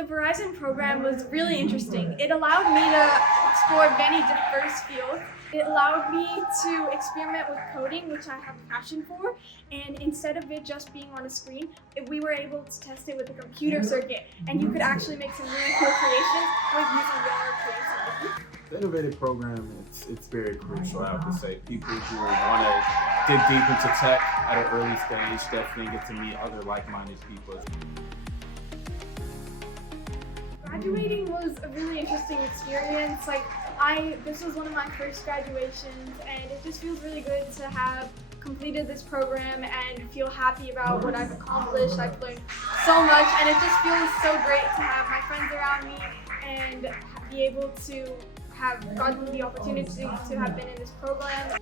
The Verizon program was really interesting. It allowed me to explore many diverse fields. It allowed me to experiment with coding, which I have a passion for, and instead of it just being on a screen, we were able to test it with a computer circuit, and you could actually make some really cool creations with using your creativity. The innovative program, it's very crucial, I would say. People who want to dig deep into tech at an early stage definitely get to meet other like-minded people. Graduating was a really interesting experience. This was one of my first graduations, and it just feels really good to have completed this program and feel happy about what I've accomplished. I've learned so much, and it just feels so great to have my friends around me and be able to have gotten the opportunity to have been in this program.